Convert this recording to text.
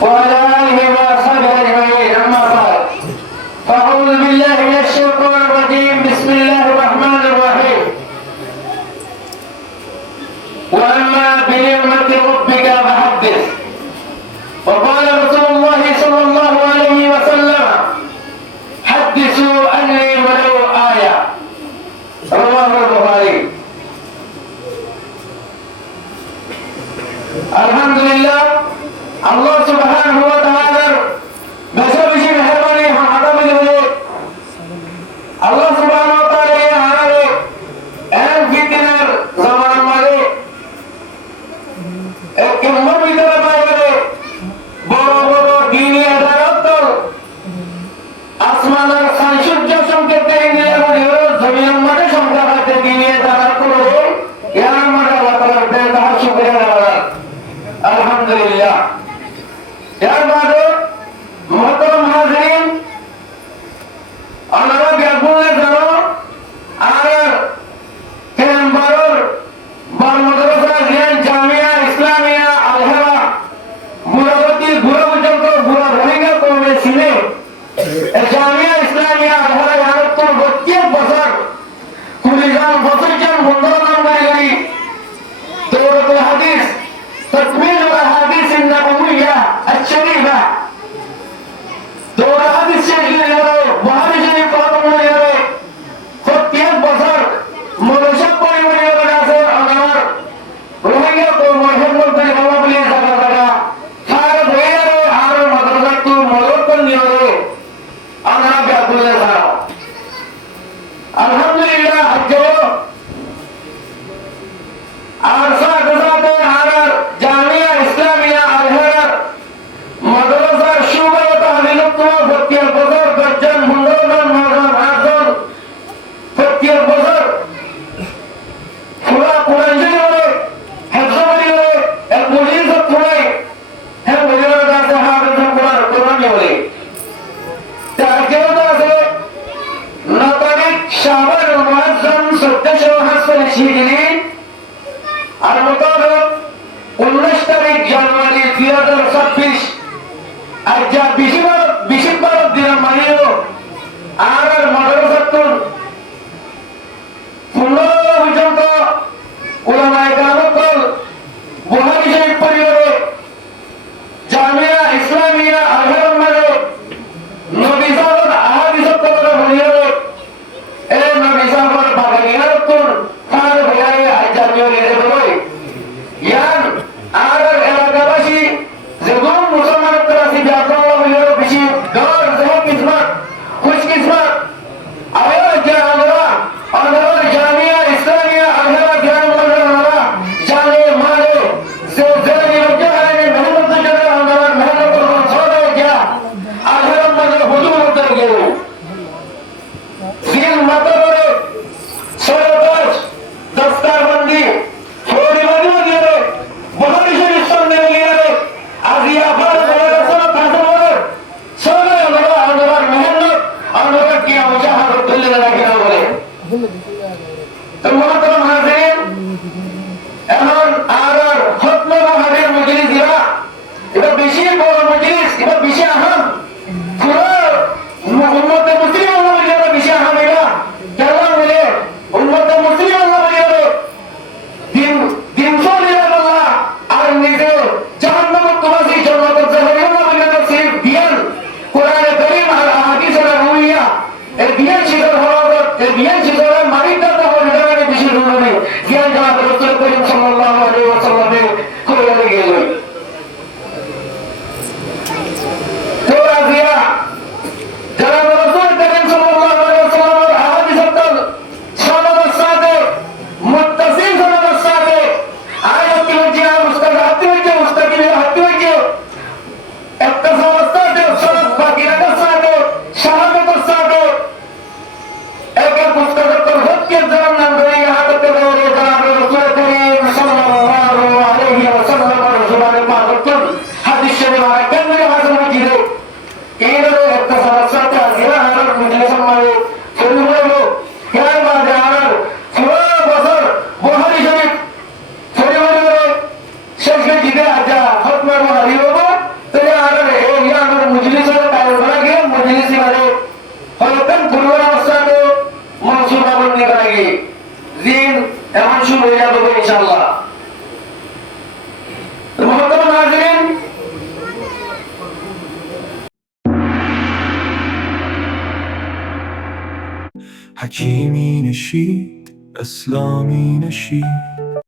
وعلى آله وأصحابه أجمعين. أما بعد فأعوذ بالله من الشيطان الرجيم. بسم الله الرحمن الرحيم. وأما بنعمة ربك فحدث. وقال رسول الله صلى الله عليه وسلم: حدثوا عني ولو آية. رواه البخاري. আলহামদুলিল্লাহ, আল্লাহ সুবহানাহু ওয়া তাআলার বেশি বেশি মেহেরবানি হামাদামি হলো। আল্লাহ সুবহানাহু ওয়া তাআলা এই আমারে এর ফিতনার জামানা মারে এক কিম্মত ভিতরে পাইলে বড় বড় দ্বীনি আদালত আসমানের সাংসুর্য সংকেত ইন্দ্রিয় বলিও জমিনের মাঝে সংখ্যা হাতে দ্বীনি আদালত করে ইয়া আমারে আল্লাহ তাআলার বেদার শুকরিয়া আদায়। আলহামদুলিল্লাহ। এর বাদে মুহতারাম হাজিরিন, আপনারা ব্যাকুলে জানো আর কেম্বারর বারমাদ্রাসা জিয়ান জামিয়া ইসলামিয়া আলহারা মুরাবতি ঘুরা পর্যন্ত ঘুরা রোহিঙ্গা কমে ছিলে জামিয়া ইসলামিয়া আলহারা ইয়ারত্তর 32 বছর কুলিজান বছরজন বন্ধনাম গাড়ি দৌড়াতুল হাদিস تكميل الاحاديث النبويه الشريفه دور حديث شريف بخاري شريف قرآن يره প্রত্যেক বছর মনোসব পরিবারের কাছে আমার রোহিঙ্গা তো মহম্মদ ভাই বাবা বলে জায়গা জায়গা সার বইয়ারে আর মাদ্রাসা তো মরকন নিয়ে আমরা ব্যাকুলে যাও। আলহামদুলিল্লাহ। আজকে আর সাথে সাথে আর জামিয়া ইসলামিয়া আলহার মাদ্রাসার শুভারত তাহলিলুত্তম প্রত্যেক বছর 10 জন মুন্ডন মাদ্রাসা ভাষণ প্রত্যেক বছর পুরা কোরআন শরীফে হেফজ করিলে এক মুজিজ কোরআন হ্যাঁ মুজিজের কাছে হাফেজ কোরআন বলে তার কেউ আছে 9 তারিখ শাবান মুআজ্জম 1488 হিজরি আর মোতাবেক 19 তারিখ জানুয়ারি 2026 আর যা বেশি বার দিন মানিও আর মাদ্রাসাতুল 15 পর্যন্ত উলামায়ে কেরামকল বুখারী শরীফ পরিবারে জামিয়া ইসলামিয়া আলহার মানে নবী সাহেবের আহাদিসের কথা বলিয়ে এই নবী সাহেবের বাগানিয়াতুল কার ভাইয়ে আজামিও নিয়ে বলে ইয়ান আর এলাকাবাসী যেগুলো মুসলমানের তরফে ব্যাপার হলো বেশি দর জহ কিসমত খুশ কিসমত আয় যে আমরা জামিয়া ইসলামিয়া আলহারা জ্ঞান মানরা জানে মানে যে জানি জানে মেহনত করে আমরা মেহনত করে যা আলহারা মানে হুজুর উত্তর গেল দিন মাতা করে সরদাস দস্তারবন্দি থোড়ি বাজু দিয়ে বুখারী শরীফ সামনে নিয়ে আজিয়া ফার বলার তাজমর সবে আমরা মেহনত আমরা কি মুজাহাদত দিলে রাখি না বলে তো মুহতারাম হাজির এখন আর খতম মুহাদ্দির মজলিস দিরা এটা বেশি বড় মজলিস, এটা বেশি আহম পুরো উম্মতে মুসলিম বলে বেশি আহম এটা কেমন বলে উম্মতে মুসলিম বলে দিন দিন চলে আল্লাহ আর নিজে জাহান্নামের তোমাসি জান্নাতের জাহান্নাম বলে সির্ফ দিয়ান কোরআনে কারীম আর আহাদিসের নবওয়িয়া এই দিয়ান শিকার হওয়ার এই দিয়ান শিকারের মালিকটা তো হলো বেশি দেবো ইনশাআল্লাহ। মুহতারাম নাযিরিন, حكيمي نشيد إسلامي نشيد